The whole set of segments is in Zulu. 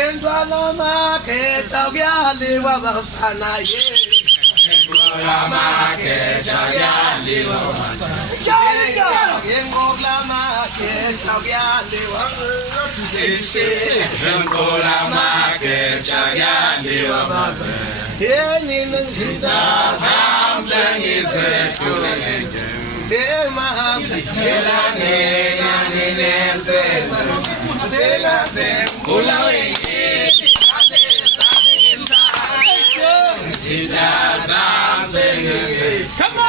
Gendwala make chawyali wabafana ye. Gendwala make chawyali wabafana. Gendwala make chawyali wabafana. Gendwala make chawyali wabafana. Yeni nzita samsengize tulenge. Mahamdi Elane nane sena ulawe Come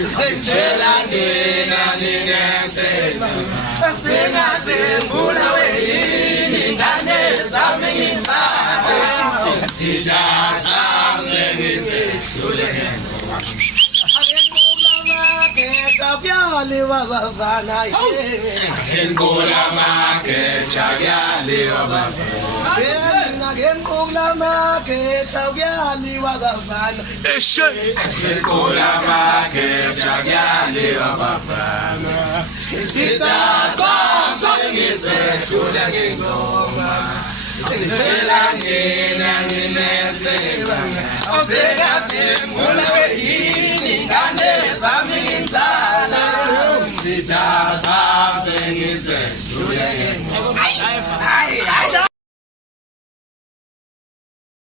Sentela nina nina sena sengula weli ngane zami ngizana sija samsengise tulenge Chavyali wabafana Ngula make chavyali wabafana Ngula make chavyali wabafana Ngula make chavyali wabafana Sita samsengise tulenge ngoma Sitela nina nina sena sengula weli ngane zami ngizana Sita samsengise tulenge ngoma